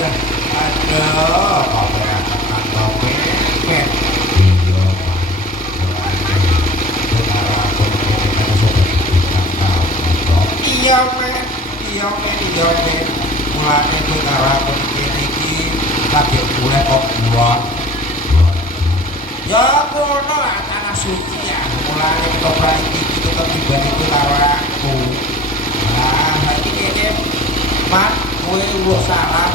Aduh, kamera kantong mepet. Iya, Utara aku ini sudah bintang tamu. Iya men, iya men, iya men. Mulane utara aku ini lagi mulai kok bulan. Ya ngono lah tanah suci ya. Mulane ketoprak iki tetep pribadi utara aku. Nah, iki kene Mat, kowe urus salah.